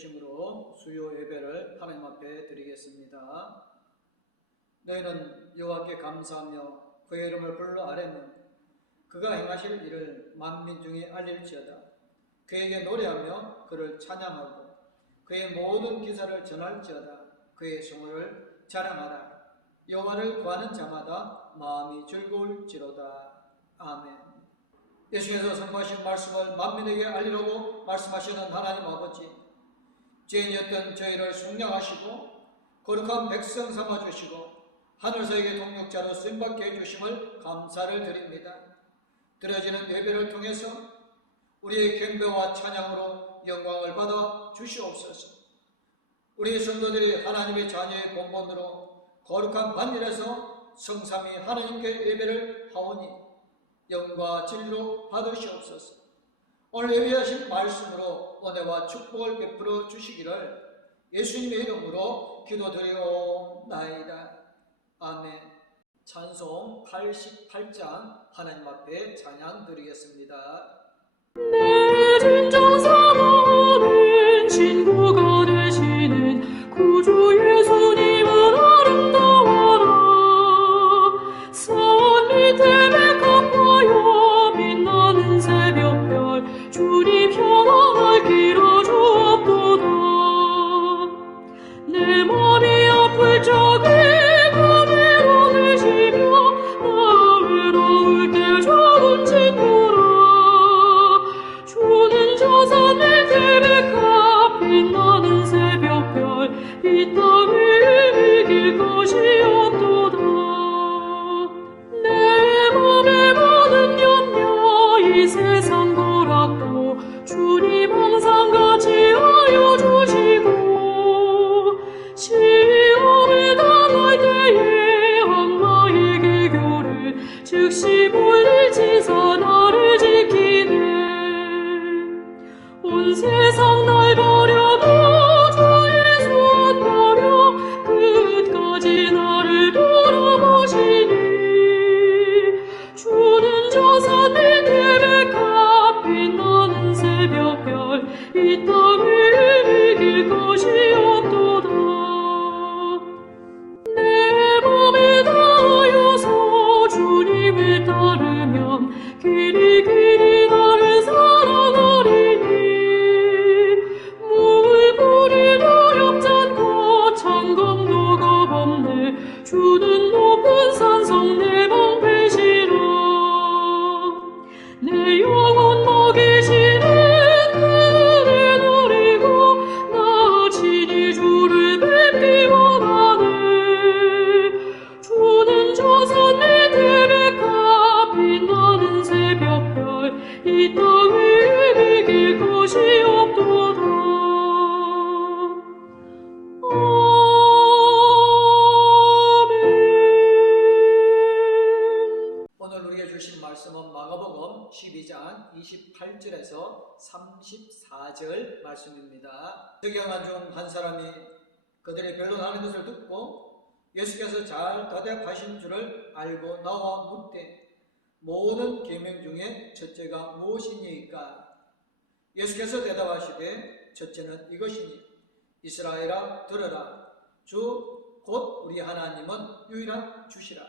드리심으로 수요 예배를 하나님 앞에 드리겠습니다. 너희는 여호와께 감사하며 그의 이름을 불러 아뢰면 그가 행하실 일을 만민 중에 알릴지어다. 그에게 노래하며 그를 찬양하고 그의 모든 기사를 전할지어다. 그의 성호를 자랑하라. 여호와를 구하는 자마다 마음이 즐거울지로다. 아멘. 예수께서 선포하신 말씀을 만민에게 알리려고 말씀하시는 하나님 아버지, 죄인이었던 저희를 속량하시고 거룩한 백성 삼아주시고 하늘서에게 동력자로 쓰임받게 해주심을 감사를 드립니다. 드려지는 예배를 통해서 우리의 경배와 찬양으로 영광을 받아 주시옵소서. 우리 성도들이 하나님의 자녀의 본본으로 거룩한 반일에서 성삼위 하나님께 예배를 하오니 영과 진리로 받으시옵소서. 오늘 예배하신 말씀으로 은혜와 축복을 베풀어 주시기를 예수님의 이름으로 기도드리옵나이다. 아멘. 찬송 88장 하나님 앞에 찬양 드리겠습니다. 내 진정 사모하는 친구가 되시는 구주 예수님은 아름다워라. 산 밑에 백합화여 빛나는 새벽별 주님 평안을 길어주옵도다. 내 맘이 아플 적에 그대로 내시며 나 외로울 때 좋은 친구라. 주는 저 산의 태백합 빛나는 새벽별 이 땅을 이길 것이 없도다. 내 맘에 많은 염려 이 세상 거락도 주님 항상 같이 하여 주시고 시험을 당할 때에 악마에게 교를 즉시 물리치사 나를 지키네. 온 세상 날 버려도 주 예수 안 버려 끝까지 나를 돌아보시니 주는 저 산 밑에 백합 빛나는 새벽별 이 땅을 이길 것이 없도다. 내 맘에 다하여서 주님을 따르면 길이 길이 나를 사랑하리니 물불이 두렵잖고 창검도 겁없네. 주는 높은 산성 내 방패시라. 내 영혼 먹이시는 그를 노리고 나 친히 주를 뵙기 원하네. 주는 저 산 밑에 백합 빛나는 새벽별 이 땅을 이길 것이 없도다. 오늘 우리에게 주신 말씀은 마가복음 12장 28절에서 34절 말씀입니다. 석양한 중 한 사람이 그들이 변론하는 것을 듣고 예수께서 잘 대답하신 줄을 알고 나와 묻되 모든 계명 중에 첫째가 무엇이니까? 예수께서 대답하시되 첫째는 이것이니 이스라엘아 들으라. 주 곧 우리 하나님은 유일한 주시라.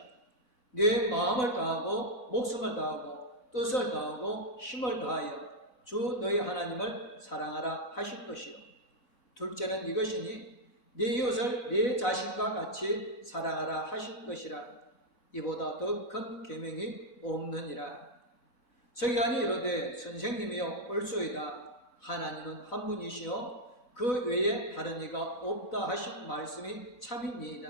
네 마음을 다하고 목숨을 다하고 뜻을 다하고 힘을 다하여 주 너희 하나님을 사랑하라 하실 것이요. 둘째는 이것이니 네 이웃을 네 자신과 같이 사랑하라 하실 것이라. 이보다 더 큰 계명이 없느니라. 서기관이 이르되 선생님이여 옳소이다. 하나님은 한 분이시요 그 외에 다른 이가 없다 하신 말씀이 참이니이다.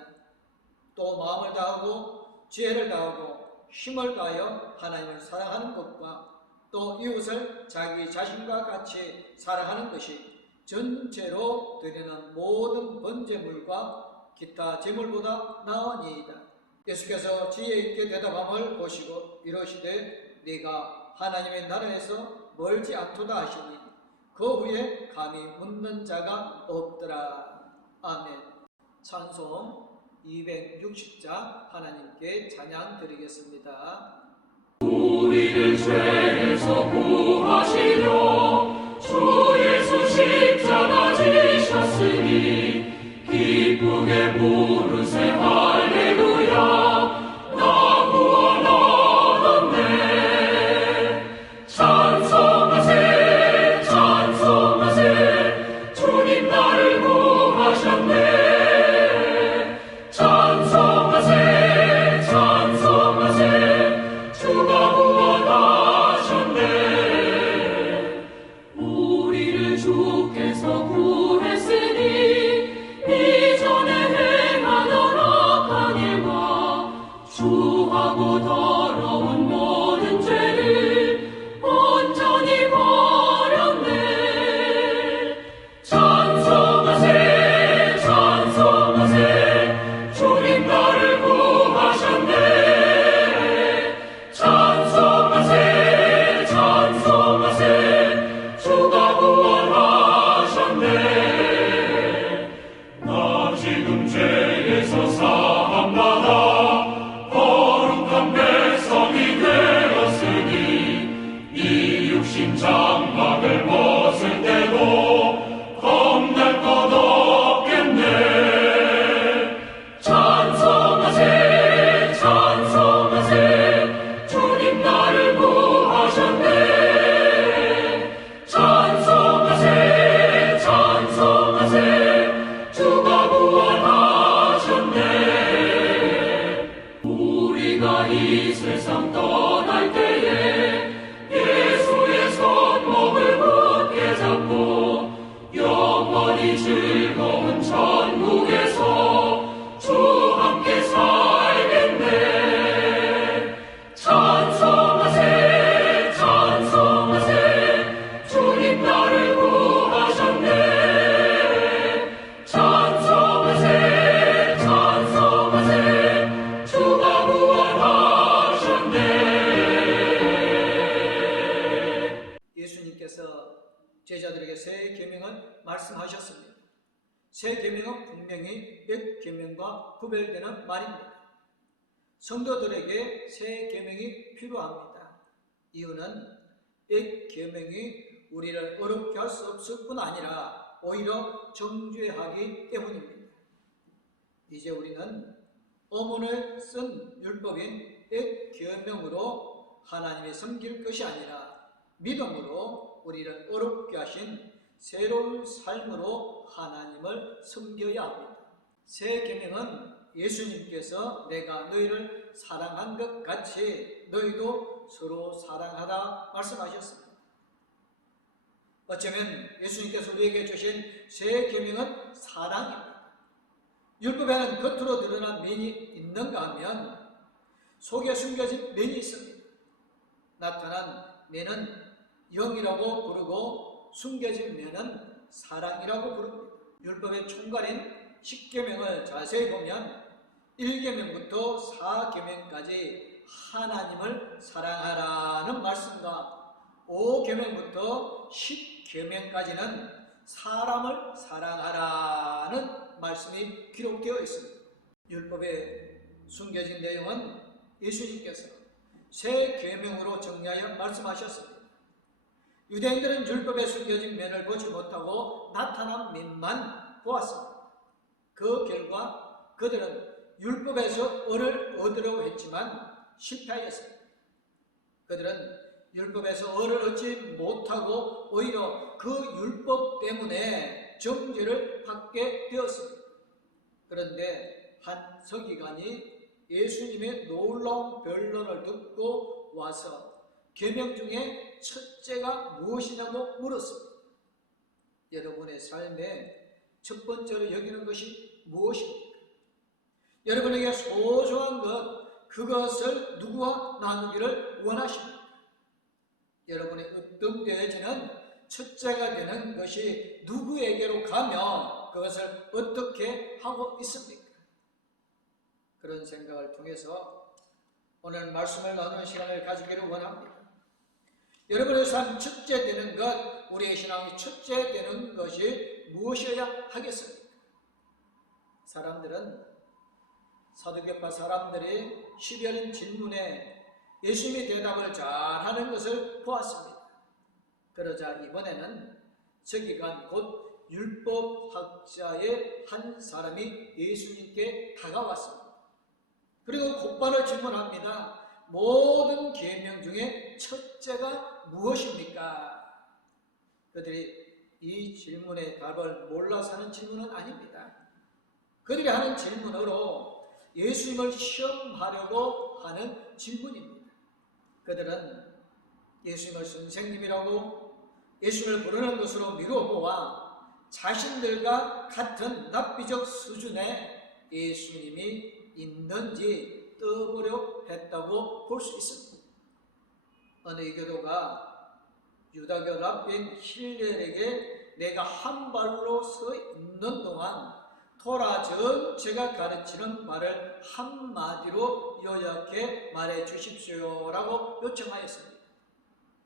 또 마음을 다하고 지혜를 다하고 힘을 다하여 하나님을 사랑하는 것과 또 이웃을 자기 자신과 같이 사랑하는 것이 전체로 드리는 모든 번제물과 기타 제물보다 나으니이다. 예수께서 지혜 있게 대답함을 보시고 이러시되 네가 하나님의 나라에서 멀지 않도다 하시니 그 후에 감히 묻는 자가 없더라. 아멘. 찬송 260장 하나님께 찬양 드리겠습니다. 우리를 죄에서 구하시려 주 예수 십자가 지 찬송하세 주가 부활하셨네. 우리가 이 세상 떠날 때에 예수의 손목을 굳게 잡고 영원히 즐거운 천국에서 주 함께 살겠네. 찬송하세 찬송하세 주님 나를 구하셨네. 찬송하세 찬송하세 주가 부활하셨네. 예수님께서 제자들에게 새 계명을 말씀하셨습니다. 새 계명은 분명히 옛 계명과 구별되는 말입니다. 성도들에게 새 계명이 필요합니다. 이유는 옛 계명이 우리를 어렵게 할 수 없을 뿐 아니라 오히려 정죄하기 때문입니다. 이제 우리는 어문을 쓴 율법인 옛 계명으로 하나님을 섬길 것이 아니라 믿음으로 우리를 어렵게 하신 새로운 삶으로 하나님을 섬겨야 합니다. 새 계명은 예수님께서 내가 너희를 사랑한 것 같이 너희도 서로 사랑하라 말씀하셨습니다. 어쩌면 예수님께서 우리에게 주신 새 계명은 사랑입니다. 율법에는 겉으로 드러난 면이 있는가 하면 속에 숨겨진 면이 있습니다. 나타난 면은 영이라고 부르고 숨겨진 면은 사랑이라고 부릅니다. 율법의 총괄인 10계명을 자세히 보면 1계명부터 4계명까지 하나님을 사랑하라는 말씀과 5계명부터 10계명까지는 사람을 사랑하라는 말씀이 기록되어 있습니다. 율법에 숨겨진 내용은 예수님께서 새 계명으로 정리하여 말씀하셨습니다. 유대인들은 율법에 숨겨진 면을 보지 못하고 나타난 면만 보았습니다. 그 결과 그들은 율법에서 을을 얻으려고 했지만 실패하였습니다. 그들은 율법에서 을을 얻지 못하고 오히려 그 율법 때문에 정죄를 받게 되었습니다. 그런데 한 서기관이 예수님의 놀라운 변론을 듣고 와서 계명 중에 첫째가 무엇이냐고 물었습니다. 여러분의 삶에 첫 번째로 여기는 것이 무엇입니까? 여러분에게 소중한 것, 그것을 누구와 나누기를 원하십니까? 여러분의 으뜸되어지는 첫째가 되는 것이 누구에게로 가며 그것을 어떻게 하고 있습니까? 그런 생각을 통해서 오늘 말씀을 나누는 시간을 가지기를 원합니다. 여러분의 삶 첫째 되는 것, 우리의 신앙이 첫째 되는 것이 무엇이어야 하겠습니까? 사람들은 사두개파 사람들이 10여인 질문에 예수님이 대답을 잘하는 것을 보았습니다. 그러자 이번에는 서기관 곧 율법학자의 한 사람이 예수님께 다가왔습니다. 그리고 곧바로 질문합니다. 모든 계명 중에 첫째가 무엇입니까? 그들이 이 질문의 답을 몰라서 하는 질문은 아닙니다. 그들이 하는 질문으로 예수님을 시험하려고 하는 질문입니다. 그들은 예수님을 선생님이라고 예수님을 부르는 것으로 미루어보아 자신들과 같은 납비적 수준의 예수님이 있는지 떠보려 했다고 볼 수 있습니다. 어느 교도가 유다교 랍비인 힐렐에게 내가 한 발로 서 있는 동안 토라 전체가 가르치는 말을 한마디로 요약해 말해 주십시오라고 요청하였습니다.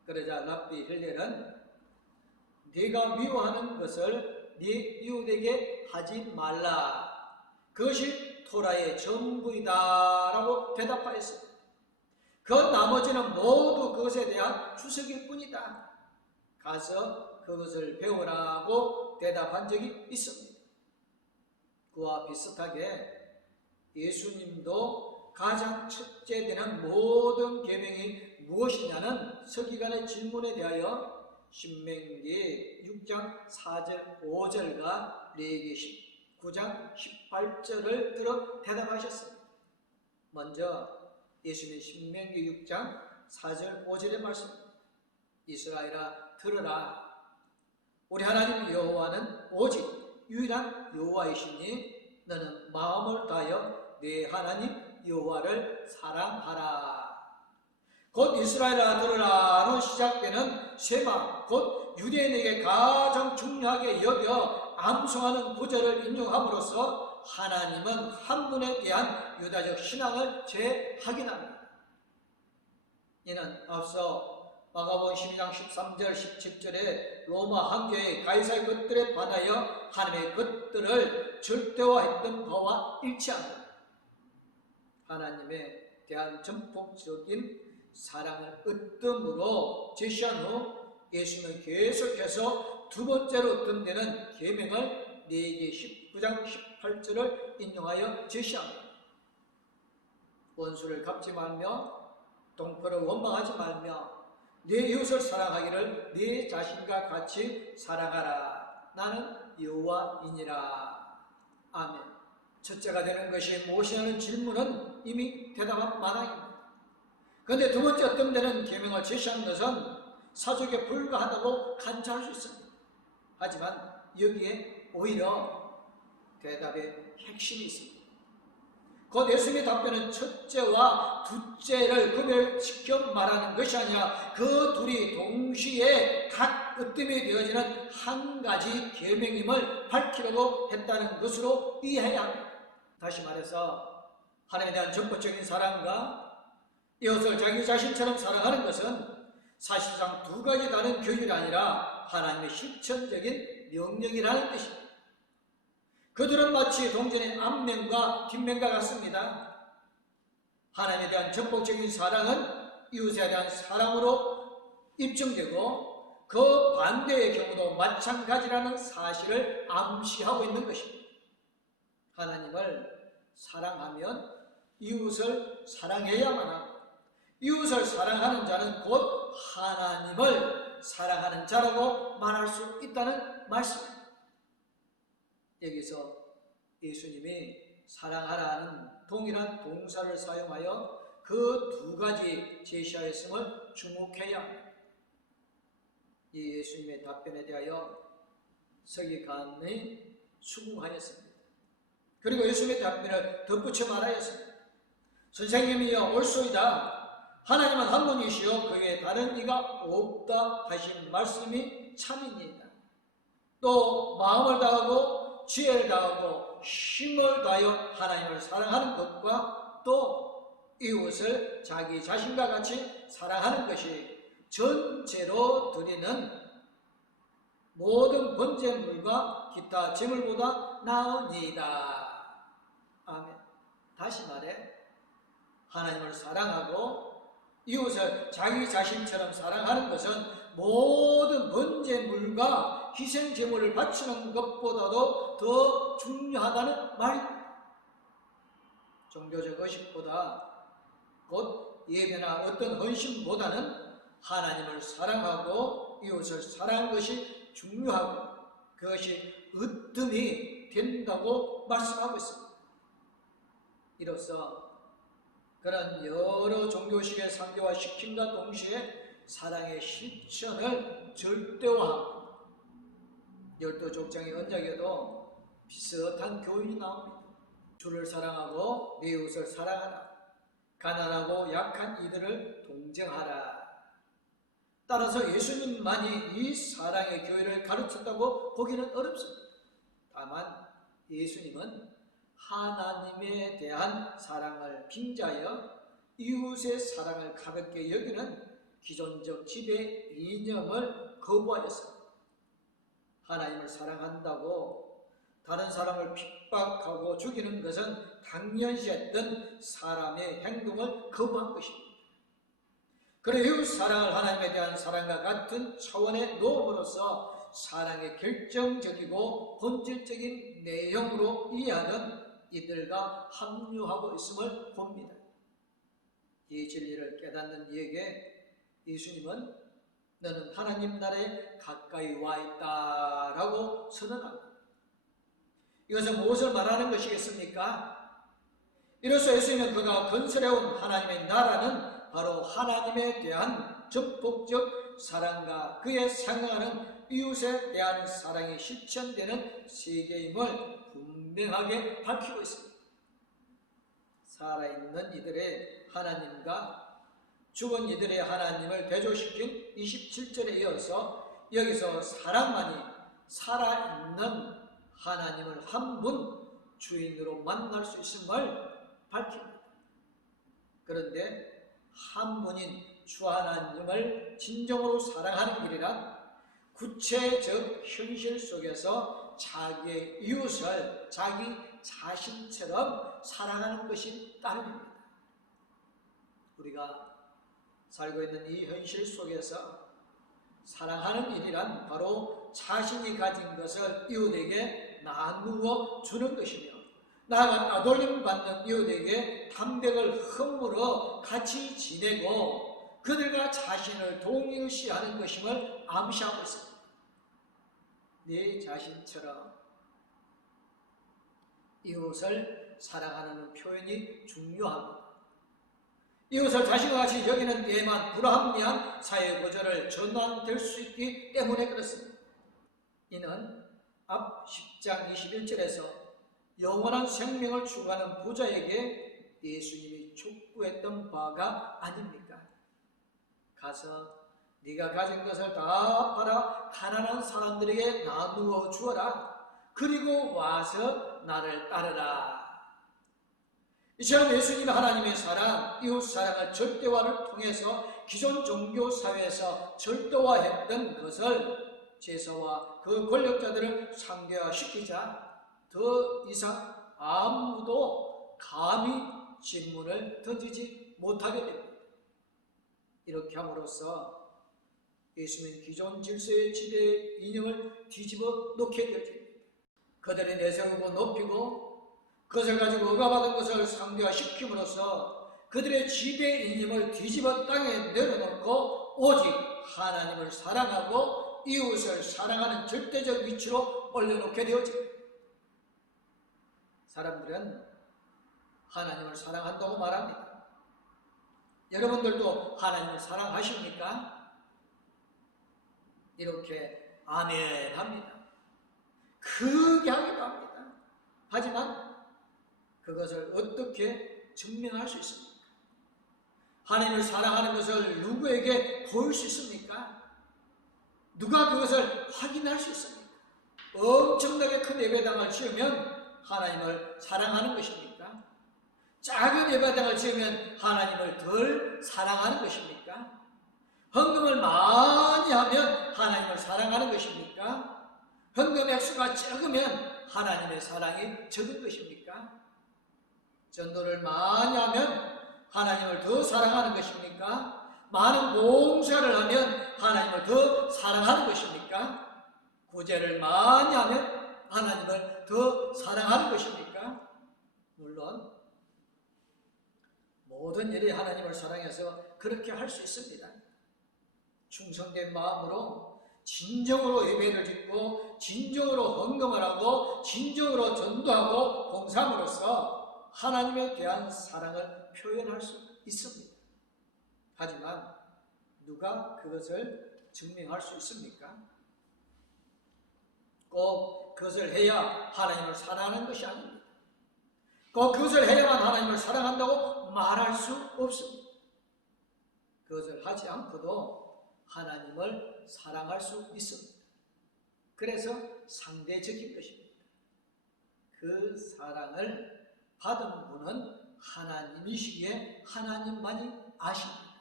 그러자 랍비 힐렐은 네가 미워하는 것을 네 이웃에게 하지 말라. 그것이 토라의 전부이다 라고 대답하였습니다. 그 나머지는 모두 그것에 대한 추석일 뿐이다. 가서 그것을 배우라고 대답한 적이 있습니다. 그와 비슷하게 예수님도 가장 첫째 되는 모든 계명이 무엇이냐는 서기관의 질문에 대하여 신명기 6장 4절 5절과 레위기 19장 18절을 들어 대답하셨습니다. 먼저 예수님 신명기 6장 4절 5절의 말씀입니다. 이스라엘아 들으라. 우리 하나님 여호와는 오직 유일한 여호와이시니 너는 마음을 다하여 네 하나님 여호와를 사랑하라. 곧 이스라엘아 들으라로 시작되는 쉐마, 곧 유대인에게 가장 중요하게 여겨 암송하는 구절을 인용함으로써 하나님은 한 분에 대한 유다적 신앙을 재확인합니다. 이는 앞서 마가복음 12장 13절 17절에 로마 황제의 가이사의 것들에 반하여 하나님의 것들을 절대화했던 바와 일치합니다. 하나님에 대한 전폭적인 사랑을 으뜸으로 제시한 후 예수는 계속해서 두 번째로 으뜸되는 계명을 레위기 19장 18절을 인용하여 제시합니다. 원수를 갚지 말며 동포를 원망하지 말며 내 이웃을 사랑하기를 내 자신과 같이 사랑하라. 나는 여호와이니라. 아멘. 첫째가 되는 것이 무엇이냐는 질문은 이미 대답한 마당입니다. 그런데 두 번째 으뜸되는 계명을 제시한 것은 사족에 불과하다고 간주할 수 있습니다. 하지만 여기에 오히려 대답의 핵심이 있습니다. 곧 예수님의 답변은 첫째와 둘째를 구별시켜 말하는 것이 아니라 그 둘이 동시에 각 으뜸이 되어지는 한 가지 계명임을 밝히려고 했다는 것으로 이해해야 합니다. 다시 말해서 하나님에 대한 전폭적인 사랑과 이웃을 자기 자신처럼 사랑하는 것은 사실상 두 가지 다른 교율이 아니라 하나님의 실천적인 명령이라는 뜻입니다. 그들은 마치 동전의 앞면과 뒷면과 같습니다. 하나님에 대한 전폭적인 사랑은 이웃에 대한 사랑으로 입증되고 그 반대의 경우도 마찬가지라는 사실을 암시하고 있는 것입니다. 하나님을 사랑하면 이웃을 사랑해야만 하고 이웃을 사랑하는 자는 곧 하나님을 사랑하는 자라고 말할 수 있다는 말씀입니다. 여기서 예수님이 사랑하라는 동일한 동사를 사용하여 그 두 가지 제시하였음을 주목해야 합니다. 이 예수님의 답변에 대하여 서기관이 수긍하였습니다. 그리고 예수님의 답변을 덧붙여 말하였습니다. 선생님이여 옳소이다. 하나님은 한 분이시요 그 외에 다른 이가 없다 하신 말씀이 참입니다. 또 마음을 다하고 지혜를 다하고 힘을 다하여 하나님을 사랑하는 것과 또 이웃을 자기 자신과 같이 사랑하는 것이 전체로 드리는 모든 번제물과 기타 제물보다 나으니이다. 아멘. 다시 말해 하나님을 사랑하고 이웃을 자기 자신처럼 사랑하는 것은 모든 번제물과 희생제물을 바치는 것보다도 더 중요하다는 말입니다. 종교적 의식보다 곧 예배나 어떤 헌신보다는 하나님을 사랑하고 이웃을 사랑하는 것이 중요하고 그것이 으뜸이 된다고 말씀하고 있습니다. 이로써 그런 여러 종교식의 상대화시킴과 동시에 사랑의 실천을 절대화하고 12족장의 언약에도 비슷한 교훈이 나옵니다. 주를 사랑하고 내 이웃을 사랑하라. 가난하고 약한 이들을 동정하라. 따라서 예수님만이 이 사랑의 교회를 가르쳤다고 보기는 어렵습니다. 다만 예수님은 하나님에 대한 사랑을 빙자하여 이웃의 사랑을 가볍게 여기는 기존적 지배 이념을 거부하였습니다. 하나님을 사랑한다고 다른 사람을 핍박하고 죽이는 것은 당연시했던 사람의 행동을 거부한 것입니다. 그리고 이웃 사랑을 하나님에 대한 사랑과 같은 차원에 놓음으로써 사랑의 결정적이고 본질적인 내용으로 이해하는 이들과 합류하고 있음을 봅니다. 이 진리를 깨닫는 이에게 예수님은 너는 하나님 나라에 가까이 와 있다라고 선언합니다. 이것은 무엇을 말하는 것이겠습니까? 이로써 예수님은 그가 건설해온 하나님의 나라는 바로 하나님에 대한 적극적 사랑과 그의 생각하는 이웃에 대한 사랑이 실천되는 세계임을 분명하게 밝히고 있습니다. 살아있는 이들의 하나님과 죽은 이들의 하나님을 대조시킨 27절에 이어서 여기서 사랑만이 살아있는 하나님을 한 분 주인으로 만날 수 있음을 밝힙니다. 그런데 한 분인 주 하나님을 진정으로 사랑하는 일이란 구체적 현실 속에서 자기의 이웃을 자기 자신처럼 사랑하는 것이 따릅니다. 우리가 살고 있는 이 현실 속에서 사랑하는 일이란 바로 자신이 가진 것을 이웃에게 나누어 주는 것이며 나아가 따돌림 받는 이웃에게 담백을 허물어 같이 지내고 그들과 자신을 동일시하는 것임을 암시하고 있습니다. 내 자신처럼 이웃을 사랑하는 표현이 중요합니다. 이웃을 자신과 같이 여기는 데에만 불합리한 사회 구조를 전환될 수 있기 때문에 그렇습니다. 이는 앞 10장 21절에서 영원한 생명을 추구하는 부자에게 예수님이 촉구했던 바가 아닙니까? 가서 네가 가진 것을 다 팔아 가난한 사람들에게 나누어 주어라. 그리고 와서 나를 따르라. 이처럼 예수님 하나님의 사랑, 이웃 사랑을 절대화를 통해서 기존 종교 사회에서 절대화했던 것을 제사와 그 권력자들을 상대화시키자 더 이상 아무도 감히 질문을 던지지 못하게 됩니다. 이렇게 함으로써 예수님은 기존 질서의 지대의 이념을 뒤집어 놓게 되어집니다. 그들이 내세우고 높이고 그것을 가지고 억압받은 것을 상대화시킴으로써 그들의 지배 이념을 뒤집어 땅에 내려놓고 오직 하나님을 사랑하고 이웃을 사랑하는 절대적 위치로 올려놓게 되어집니다. 사람들은 하나님을 사랑한다고 말합니다. 여러분들도 하나님을 사랑하십니까? 이렇게 아멘 합니다. 크게 하기도 합니다. 하지만 그것을 어떻게 증명할 수 있습니까? 하나님을 사랑하는 것을 누구에게 보일 수 있습니까? 누가 그것을 확인할 수 있습니까? 엄청나게 큰 예배당을 지으면 하나님을 사랑하는 것입니까? 작은 예배당을 지으면 하나님을 덜 사랑하는 것입니까? 헌금을 많이 하면 하나님을 사랑하는 것입니까? 헌금 액수가 적으면 하나님의 사랑이 적은 것입니까? 전도를 많이 하면 하나님을 더 사랑하는 것입니까? 많은 봉사를 하면 하나님을 더 사랑하는 것입니까? 구제를 많이 하면 하나님을 더 사랑하는 것입니까? 물론 모든 일이 하나님을 사랑해서 그렇게 할 수 있습니다. 충성된 마음으로 진정으로 예배를 드리고 진정으로 헌금을 하고 진정으로 전도하고 봉사함으로써 하나님에 대한 사랑을 표현할 수 있습니다. 하지만 누가 그것을 증명할 수 있습니까? 꼭 그것을 해야 하나님을 사랑하는 것이 아닙니다. 꼭 그것을 해야만 하나님을 사랑한다고 말할 수 없습니다. 그것을 하지 않고도 하나님을 사랑할 수 있습니다. 그래서 상대적인 것입니다. 그 사랑을 받은 분은 하나님이시기에 하나님만이 아십니다.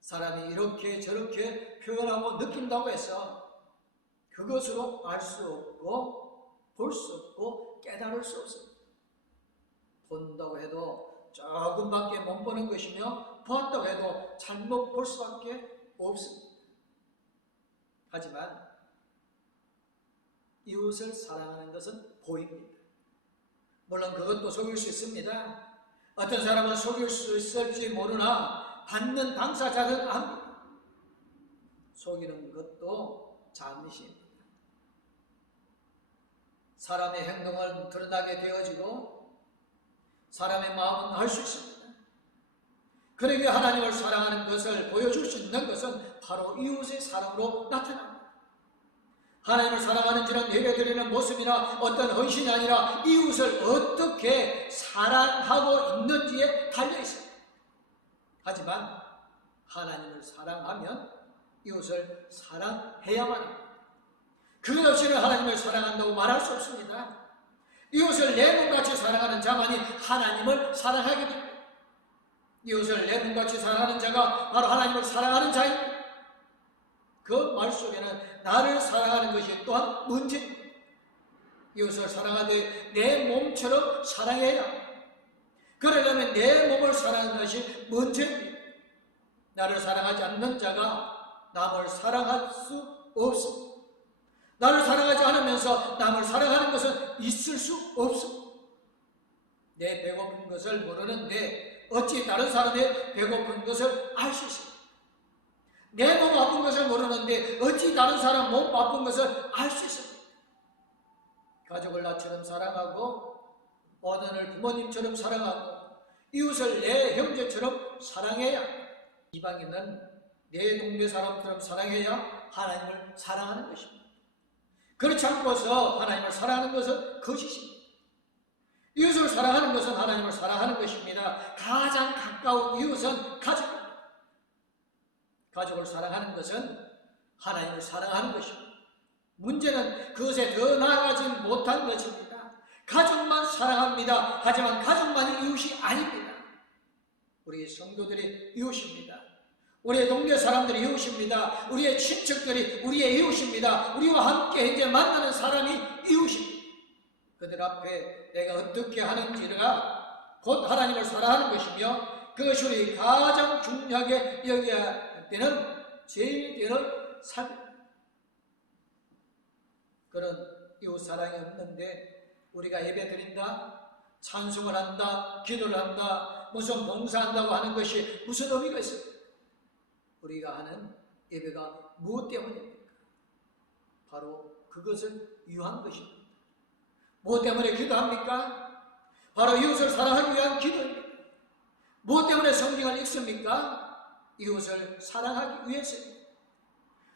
사람이 이렇게 저렇게 표현하고 느낀다고 해서 그것으로 알 수 없고 볼 수 없고 깨달을 수 없습니다. 본다고 해도 조금밖에 못 보는 것이며 보았다고 해도 잘못 볼 수밖에 없습니다. 하지만 이웃을 사랑하는 것은 보입니다. 물론 그것도 속일 수 있습니다. 어떤 사람은 속일 수 있을지 모르나 받는 당사자는 압니다. 속이는 것도 잠시입니다. 사람의 행동은 드러나게 되어지고 사람의 마음은 알 수 있습니다. 그러기에 하나님을 사랑하는 것을 보여줄 수 있는 것은 바로 이웃의 사랑으로 나타납니다. 하나님을 사랑하는지는 예배드리는 모습이나 어떤 헌신이 아니라 이웃을 어떻게 사랑하고 있는지에 달려 있습니다. 하지만 하나님을 사랑하면 이웃을 사랑해야만 합니다. 그것 없이는 하나님을 사랑한다고 말할 수 없습니다. 이웃을 내 몸같이 사랑하는 자만이 하나님을 사랑하게 됩니다. 이웃을 내 몸같이 사랑하는 자가 바로 하나님을 사랑하는 자입니다. 그 말 속에는 나를 사랑하는 것이 또한 문제입니다. 이웃을 사랑하되 내 몸처럼 사랑해야 합니다. 그러려면 내 몸을 사랑하는 것이 문제입니다. 나를 사랑하지 않는 자가 남을 사랑할 수 없습니다. 나를 사랑하지 않으면서 남을 사랑하는 것은 있을 수 없습니다. 내 배고픈 것을 모르는데 어찌 다른 사람의 배고픈 것을 알 수 있습니까? 내 몸 아픈 것을 모르는데 어찌 다른 사람 몸 아픈 것을 알 수 있습니까? 가족을 나처럼 사랑하고 어른을 부모님처럼 사랑하고 이웃을 내 형제처럼 사랑해야 합니다. 이방인은 내 동네 사람처럼 사랑해야 하나님을 사랑하는 것입니다. 그렇지 않고서 하나님을 사랑하는 것은 거짓입니다. 이웃을 사랑하는 것은 하나님을 사랑하는 것입니다. 가장 가까운 이웃은 가족입니다. 가족을 사랑하는 것은 하나님을 사랑하는 것입니다. 문제는 그것에 더 나아가지 못한 것입니다. 가족만 사랑합니다. 하지만 가족만이 이웃이 아닙니다. 우리 성도들이 이웃입니다. 우리의 동네 사람들이 이웃입니다. 우리의 친척들이 우리의 이웃입니다. 우리와 함께 이제 만나는 사람이 이웃입니다. 그들 앞에 내가 어떻게 하는지가 곧 하나님을 사랑하는 것이며 그것이 우리 가장 중요하게 여겨야 되는 제일 되는 삶입니다. 그런 이웃 사랑이 없는데 우리가 예배 드린다, 찬송을 한다, 기도를 한다, 무슨 봉사한다고 하는 것이 무슨 의미가 있습니까? 우리가 하는 예배가 무엇 때문입니까? 바로 그것을 위한 것입니다. 무엇 때문에 기도합니까? 바로 이웃을 사랑하기 위한 기도입니다. 무엇 때문에 성경을 읽습니까? 이웃을 사랑하기 위해서입니다.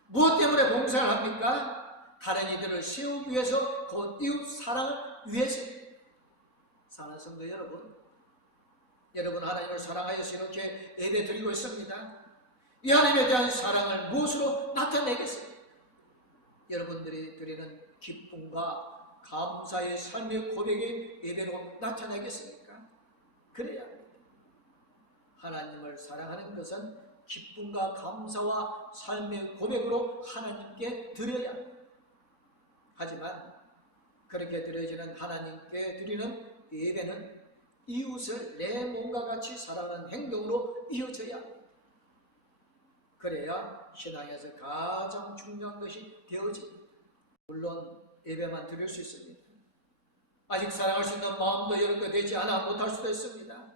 무엇 때문에 봉사를 합니까? 다른 이들을 세우기 위해서, 곧 이웃 사랑을 위해서입니다. 사랑하는 성도 여러분, 여러분 하나님을 사랑하여서 이렇게 예배 드리고 있습니다. 이 하나님에 대한 사랑을 무엇으로 나타내겠습니까? 여러분들이 드리는 기쁨과 감사의 삶의 고백의 예배로 나타내겠습니까? 그래야 합니다. 하나님을 사랑하는 것은 기쁨과 감사와 삶의 고백으로 하나님께 드려야 합니다. 하지만 그렇게 드려지는 하나님께 드리는 예배는 이웃을 내 몸과 같이 사랑하는 행동으로 이어져야 합니다. 그래야 신앙에서 가장 중요한 것이 되어집니다. 물론 예배만 드릴 수 있습니다. 아직 사랑할 수 있는 마음도 여러 되지 않아 못할 수도 있습니다.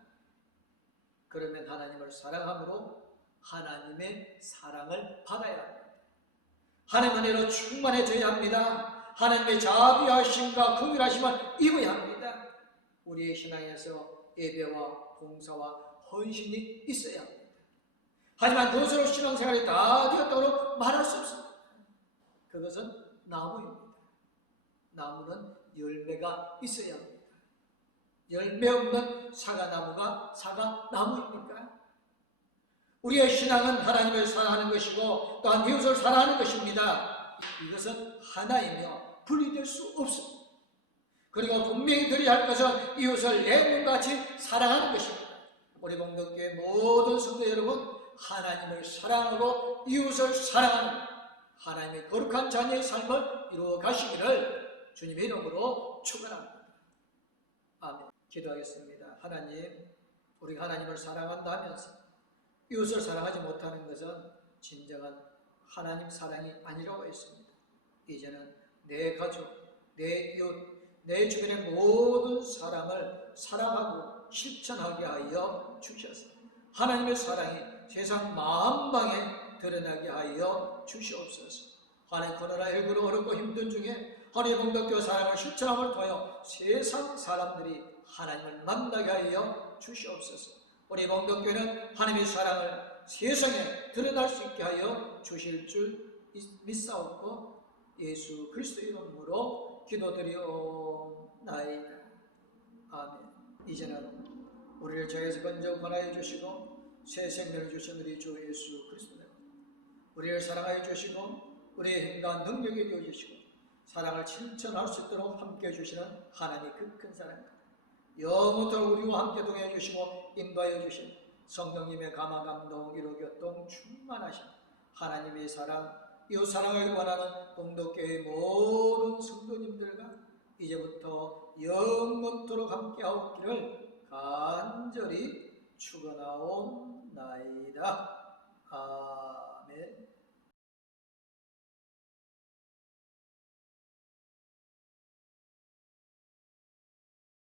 그러면 하나님을 사랑함으로 하나님의 사랑을 받아야 합니다. 하나님 은혜로 충만해져야 합니다. 하나님의 자비하심과 긍휼하심을 입어야 합니다. 우리의 신앙에서 예배와 봉사와 헌신이 있어야 합니다. 하지만 그것으로 신앙생활이 다 되었다고 말할 수 없습니다. 그것은 나무입니다. 나무는 열매가 있어야 합니다. 열매 없는 사과나무가 사과나무입니까? 우리의 신앙은 하나님을 사랑하는 것이고 또한 이웃을 사랑하는 것입니다. 이것은 하나이며 분리될 수 없습니다. 그리고 분명히 드려야 할 것은 이웃을 내 몸같이 사랑하는 것입니다. 우리 봉독교회 모든 성도 여러분, 하나님을 사랑하고 이웃을 사랑하는 하나님의 거룩한 자녀의 삶을 이루어 가시기를 주님의 이름으로 축원합니다. 아멘. 기도하겠습니다. 하나님, 우리가 하나님을 사랑한다 하면서 이웃을 사랑하지 못하는 것은 진정한 하나님 사랑이 아니라고 했습니다. 이제는 내 가족, 내 이웃, 내 주변의 모든 사람을 사랑하고 실천하게 하여 주셔서 하나님의 사랑이 세상 만방에 드러나게 하여 주시옵소서. 하나님, 코로나19로 어렵고 힘든 중에 하나님의 공덕교 사랑을 실천함을 통하여 세상 사람들이 하나님을 만나게 하여 주시옵소서. 우리 공덕교는 하나님의 사랑을 세상에 드러날 수 있게 하여 주실 줄 믿사옵고 예수 그리스도 이름으로 기도드리옵나이다. 아멘. 이제는 우리를 죄에서 건져 권하여 주시고 새 생명을 주신 우리 주 예수 그리스도 우리를 사랑하여 주시고 우리의 힘과 능력이 되어주시고 사랑을 실천할 수 있도록 함께해 주시는 하나님의 그 큰 사랑, 영원토록 우리와 함께 동행해 주시고 인도하여 주신 성령님의 감화 감동 위로 교통 충만하신 하나님의 사랑, 이 사랑을 원하는 공덕교회의 모든 성도님들과 이제부터 영원토록 함께하옵기를 간절히 축원하옵나이다. 아멘.